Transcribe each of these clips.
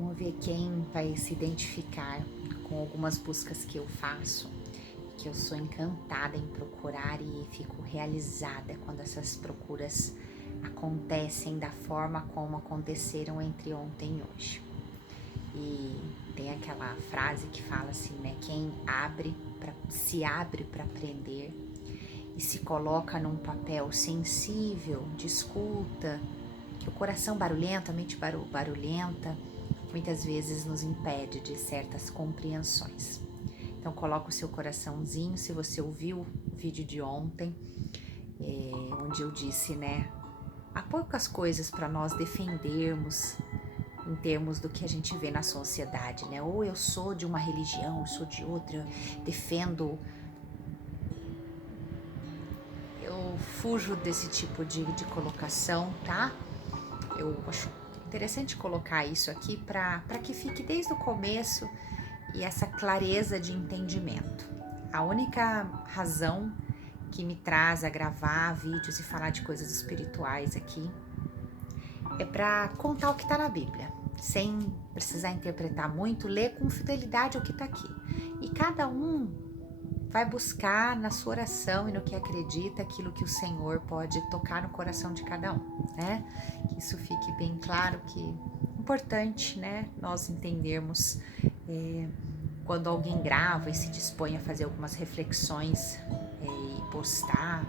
Vamos ver quem vai se identificar com algumas buscas que eu faço, que eu sou encantada em procurar e fico realizada quando essas procuras acontecem da forma como aconteceram entre ontem e hoje. E tem aquela frase que fala assim, né? Quem se abre para aprender e se coloca num papel sensível, de escuta, que o coração barulhento, a mente barulhenta, muitas vezes nos impede de certas compreensões. Então coloca o seu coraçãozinho, se você ouviu o vídeo de ontem, onde eu disse, né, há poucas coisas para nós defendermos em termos do que a gente vê na sociedade, né? Ou eu sou de uma religião, eu sou de outra, defendo. Eu fujo desse tipo de colocação, tá? Eu acho interessante colocar isso aqui para que fique desde o começo e essa clareza de entendimento. A única razão que me traz a gravar vídeos e falar de coisas espirituais aqui é para contar o que está na Bíblia, sem precisar interpretar muito, ler com fidelidade o que está aqui. E cada um vai buscar na sua oração e no que acredita aquilo que o Senhor pode tocar no coração de cada um, né? Que isso fique bem claro, que é importante, né? Nós entendermos quando alguém grava e se dispõe a fazer algumas reflexões e postar,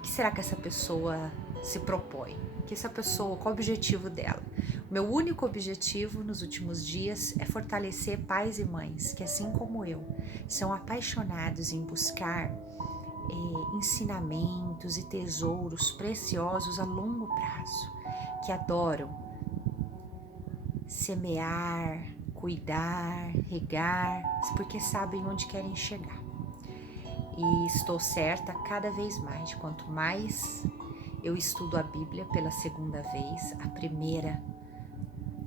que será que essa pessoa se propõe? Que essa pessoa, qual o objetivo dela? O meu único objetivo nos últimos dias é fortalecer pais e mães que, assim como eu, são apaixonados em buscar ensinamentos e tesouros preciosos a longo prazo, que adoram semear, cuidar, regar, porque sabem onde querem chegar. E estou certa cada vez mais de quanto mais eu estudo a Bíblia pela segunda vez,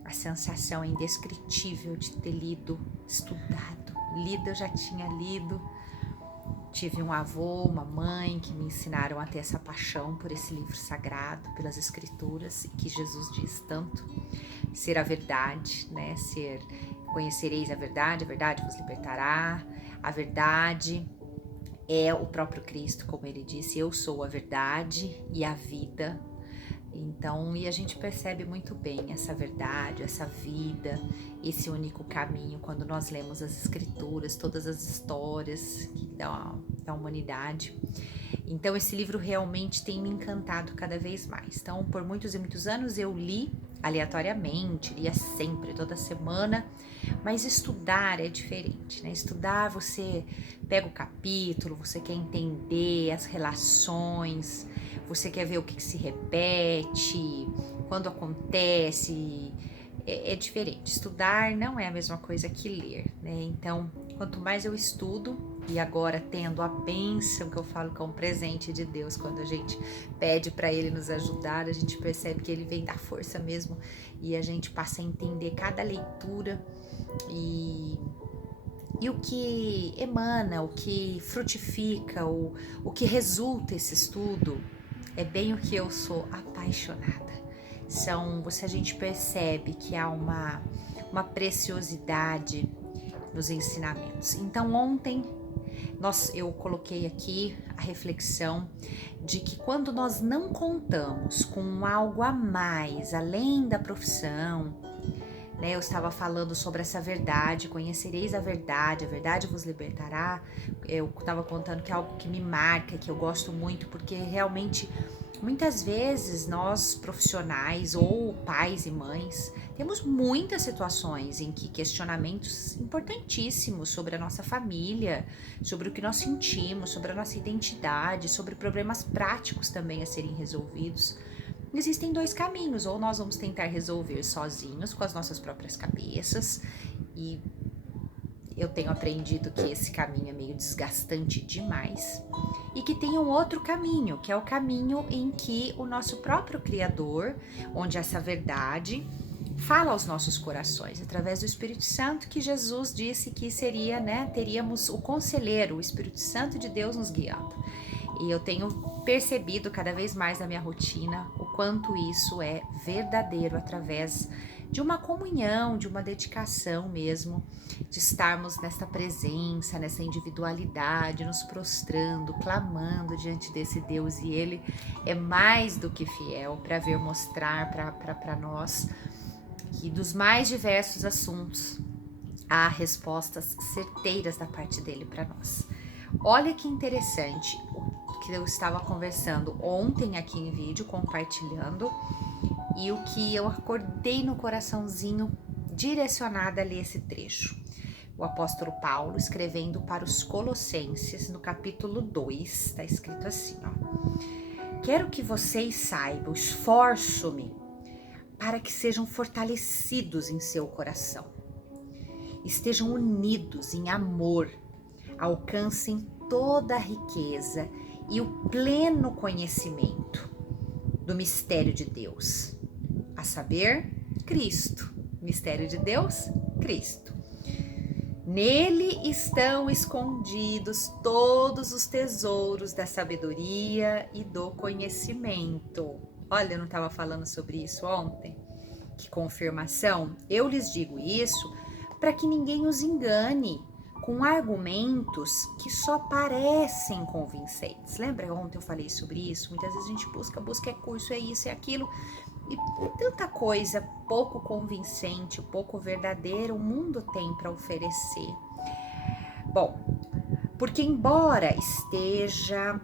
a sensação é indescritível de ter lido, estudado. Lido, eu já tinha lido. Tive um avô, uma mãe que me ensinaram a ter essa paixão por esse livro sagrado, pelas escrituras, que Jesus diz tanto, ser a verdade, né? Conhecereis a verdade vos libertará. A verdade é o próprio Cristo, como ele disse, eu sou a verdade e a vida. Então, e a gente percebe muito bem essa verdade, essa vida, esse único caminho quando nós lemos as escrituras, todas as histórias da humanidade. Então, esse livro realmente tem me encantado cada vez mais. Então, por muitos e muitos anos eu li aleatoriamente, lia sempre, toda semana, mas estudar é diferente, né? Estudar, você pega o capítulo, você quer entender as relações, você quer ver o que se repete, quando acontece, é diferente. Estudar não é a mesma coisa que ler, né? Então, quanto mais eu estudo, e agora tendo a bênção que eu falo que é um presente de Deus, quando a gente pede para Ele nos ajudar, a gente percebe que Ele vem dar força mesmo, e a gente passa a entender cada leitura e o que emana, o que frutifica, o que resulta esse estudo, é bem o que eu sou apaixonada. A gente percebe que há uma preciosidade nos ensinamentos. Então ontem eu coloquei aqui a reflexão de que quando nós não contamos com algo a mais, além da profissão, né, eu estava falando sobre essa verdade, conhecereis a verdade vos libertará. Eu estava contando que é algo que me marca, que eu gosto muito, porque realmente muitas vezes nós profissionais ou pais e mães temos muitas situações em que questionamentos importantíssimos sobre a nossa família, sobre o que nós sentimos, sobre a nossa identidade, sobre problemas práticos também a serem resolvidos. Existem dois caminhos, ou nós vamos tentar resolver sozinhos com as nossas próprias cabeças, e eu tenho aprendido que esse caminho é meio desgastante demais, e que tem um outro caminho, que é o caminho em que o nosso próprio Criador, onde essa verdade fala aos nossos corações, através do Espírito Santo, que Jesus disse que seria, né, teríamos o conselheiro, o Espírito Santo de Deus nos guiando. E eu tenho percebido cada vez mais na minha rotina o quanto isso é verdadeiro através de uma comunhão, de uma dedicação mesmo, de estarmos nessa presença, nessa individualidade, nos prostrando, clamando diante desse Deus, e Ele é mais do que fiel para vir mostrar para nós que dos mais diversos assuntos há respostas certeiras da parte dele para nós. Olha que interessante o que eu estava conversando ontem aqui em vídeo, compartilhando, e o que eu acordei no coraçãozinho direcionada a ler esse trecho. O apóstolo Paulo escrevendo para os Colossenses, no capítulo 2, está escrito assim, ó: quero que vocês saibam, esforço-me para que sejam fortalecidos em seu coração, estejam unidos em amor, alcancem toda a riqueza e o pleno conhecimento do mistério de Deus, a saber, Cristo. Mistério de Deus, Cristo. Nele estão escondidos todos os tesouros da sabedoria e do conhecimento. Olha, eu não estava falando sobre isso ontem? Que confirmação! Eu lhes digo isso para que ninguém os engane com argumentos que só parecem convincentes. Lembra ontem eu falei sobre isso? Muitas vezes a gente busca é curso, é isso, é aquilo, e tanta coisa pouco convincente, pouco verdadeira o mundo tem para oferecer. Bom, porque embora esteja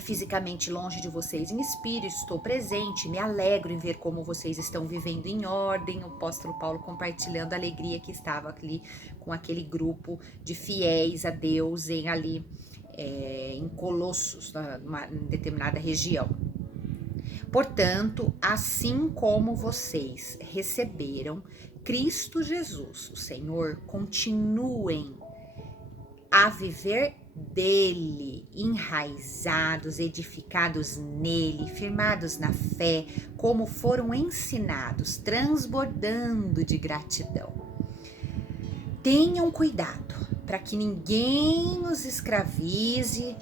fisicamente longe de vocês, em espírito estou presente, me alegro em ver como vocês estão vivendo em ordem. O apóstolo Paulo compartilhando a alegria que estava ali com aquele grupo de fiéis a Deus em Colossos, numa determinada região. Portanto, assim como vocês receberam Cristo Jesus, o Senhor, continuem a viver dele, enraizados, edificados nele, firmados na fé, como foram ensinados, transbordando de gratidão. Tenham cuidado para que ninguém os escravize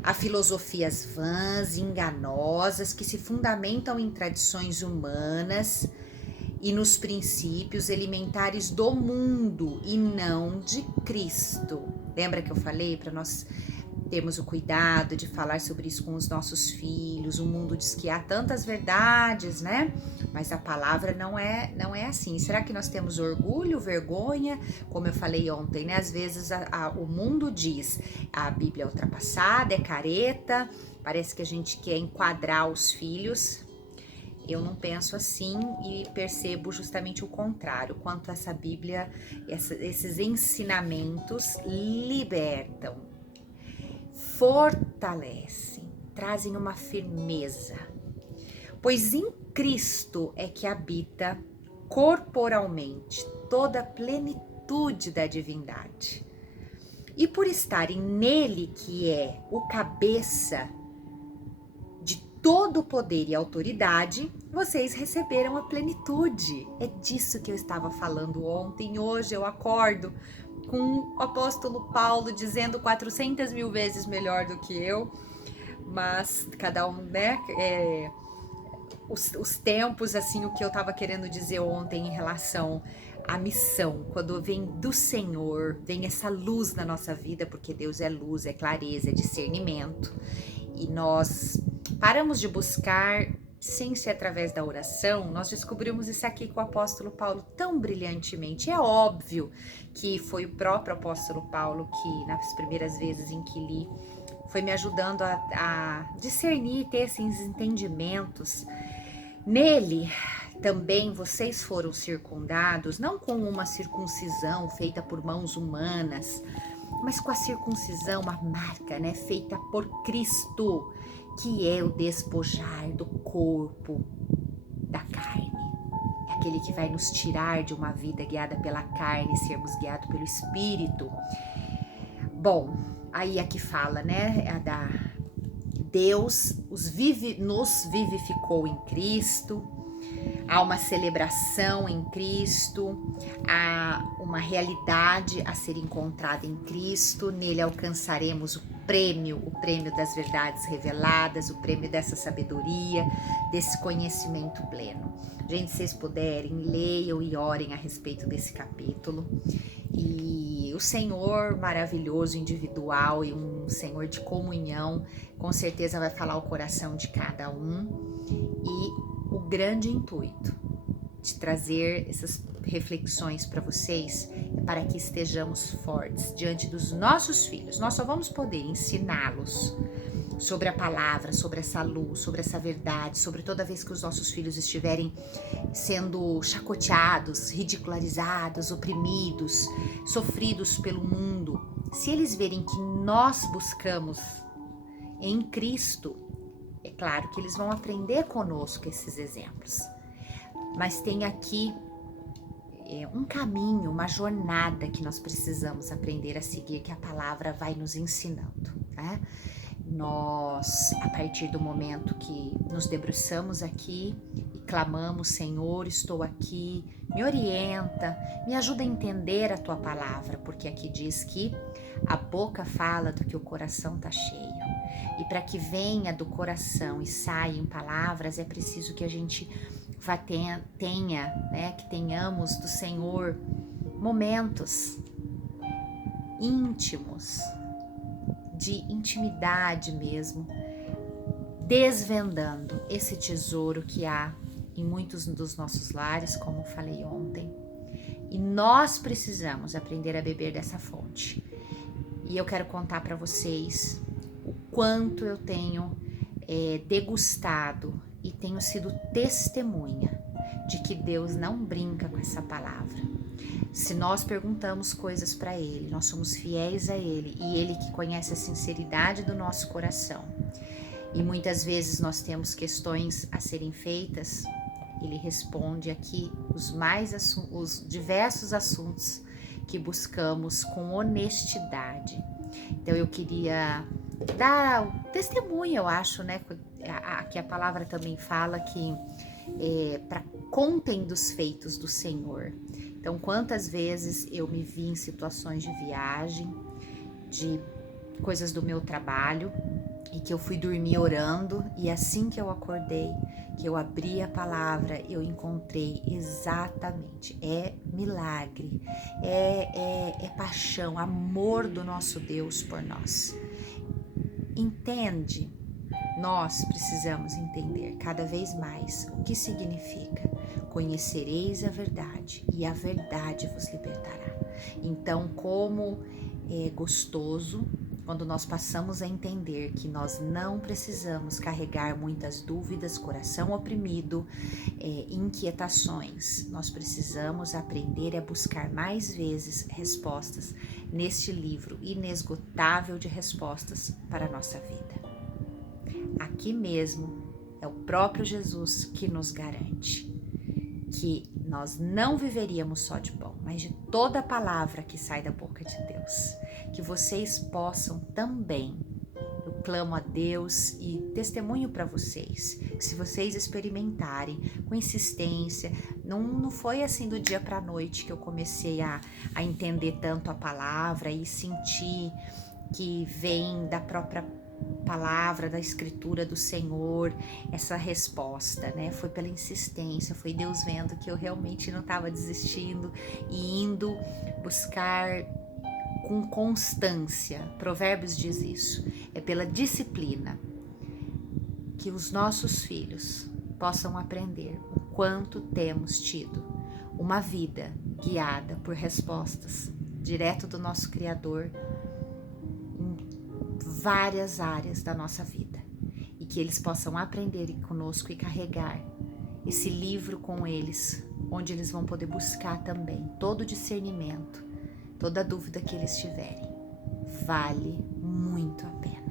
a filosofias vãs e enganosas que se fundamentam em tradições humanas e nos princípios elementares do mundo e não de Cristo. Lembra que eu falei para nós termos o cuidado de falar sobre isso com os nossos filhos? O mundo diz que há tantas verdades, né? Mas a palavra não é assim. Será que nós temos orgulho, vergonha? Como eu falei ontem, né? Às vezes o mundo diz a Bíblia é ultrapassada, é careta, parece que a gente quer enquadrar os filhos. Eu não penso assim e percebo justamente o contrário, quanto essa Bíblia, esses ensinamentos libertam, fortalecem, trazem uma firmeza, pois em Cristo é que habita corporalmente toda a plenitude da divindade. E por estarem nele, que é o cabeça de todo o poder e autoridade, vocês receberam a plenitude. É disso que eu estava falando ontem. Hoje eu acordo com o apóstolo Paulo dizendo 400 mil vezes melhor do que eu, mas cada um, né, os tempos, assim, o que eu estava querendo dizer ontem em relação à missão, quando vem do Senhor, vem essa luz na nossa vida, porque Deus é luz, é clareza, é discernimento, e nós paramos de buscar sem ser através da oração. Nós descobrimos isso aqui com o apóstolo Paulo tão brilhantemente. É óbvio que foi o próprio apóstolo Paulo que, nas primeiras vezes em que li, foi me ajudando a discernir, ter esses entendimentos. Nele também vocês foram circundados, não com uma circuncisão feita por mãos humanas, mas com a circuncisão, uma marca, né, feita por Cristo, que é o despojar do corpo, da carne. É aquele que vai nos tirar de uma vida guiada pela carne e sermos guiados pelo Espírito. Bom, aí aqui fala, né, Deus nos vivificou em Cristo, há uma celebração em Cristo, há uma realidade a ser encontrada em Cristo, nele alcançaremos o prêmio das verdades reveladas, o prêmio dessa sabedoria, desse conhecimento pleno. Gente, se vocês puderem, leiam e orem a respeito desse capítulo. E o Senhor maravilhoso, individual e um Senhor de comunhão, com certeza vai falar o coração de cada um. E o grande intuito de trazer essas reflexões para vocês é para que estejamos fortes diante dos nossos filhos. Nós só vamos poder ensiná-los sobre a palavra, sobre essa luz, sobre essa verdade, sobre toda vez que os nossos filhos estiverem sendo chacoteados, ridicularizados, oprimidos, sofridos pelo mundo. Se eles verem que nós buscamos em Cristo, é claro que eles vão aprender conosco esses exemplos. Mas tem aqui um caminho, uma jornada que nós precisamos aprender a seguir, que a palavra vai nos ensinando, né? Nós, a partir do momento que nos debruçamos aqui e clamamos, Senhor, estou aqui, me orienta, me ajuda a entender a tua palavra, porque aqui diz que a boca fala do que o coração está cheio. E para que venha do coração e saia em palavras, é preciso que a gente tenha, né, que tenhamos do Senhor momentos íntimos, de intimidade mesmo, desvendando esse tesouro que há em muitos dos nossos lares, como eu falei ontem. E nós precisamos aprender a beber dessa fonte. E eu quero contar para vocês o quanto eu tenho degustado e tenho sido testemunha de que Deus não brinca com essa palavra. Se nós perguntamos coisas para Ele, nós somos fiéis a Ele, e Ele que conhece a sinceridade do nosso coração. E muitas vezes nós temos questões a serem feitas, Ele responde aqui os diversos assuntos que buscamos com honestidade. Então eu queria dar o testemunho, eu acho, né? Que a palavra também fala que contem dos feitos do Senhor. Então, quantas vezes eu me vi em situações de viagem, de coisas do meu trabalho, e que eu fui dormir orando, e assim que eu acordei, que eu abri a palavra, eu encontrei exatamente, milagre, é paixão, amor do nosso Deus por nós. Entende? Nós precisamos entender cada vez mais o que significa: conhecereis a verdade e a verdade vos libertará. Então, como é gostoso quando nós passamos a entender que nós não precisamos carregar muitas dúvidas, coração oprimido, inquietações. Nós precisamos aprender a buscar mais vezes respostas neste livro inesgotável de respostas para a nossa vida. Aqui mesmo é o próprio Jesus que nos garante que nós não viveríamos só de pão, mas de toda a palavra que sai da boca de Deus. Que vocês possam também, eu clamo a Deus e testemunho para vocês, que se vocês experimentarem com insistência, não foi assim do dia para a noite que eu comecei a entender tanto a palavra e sentir que vem da própria palavra, da escritura do Senhor, essa resposta, né? Foi pela insistência, foi Deus vendo que eu realmente não estava desistindo e indo buscar com constância. Provérbios diz isso, é pela disciplina que os nossos filhos possam aprender o quanto temos tido uma vida guiada por respostas direto do nosso Criador, várias áreas da nossa vida, e que eles possam aprender conosco e carregar esse livro com eles, onde eles vão poder buscar também todo discernimento, toda dúvida que eles tiverem. Vale muito a pena.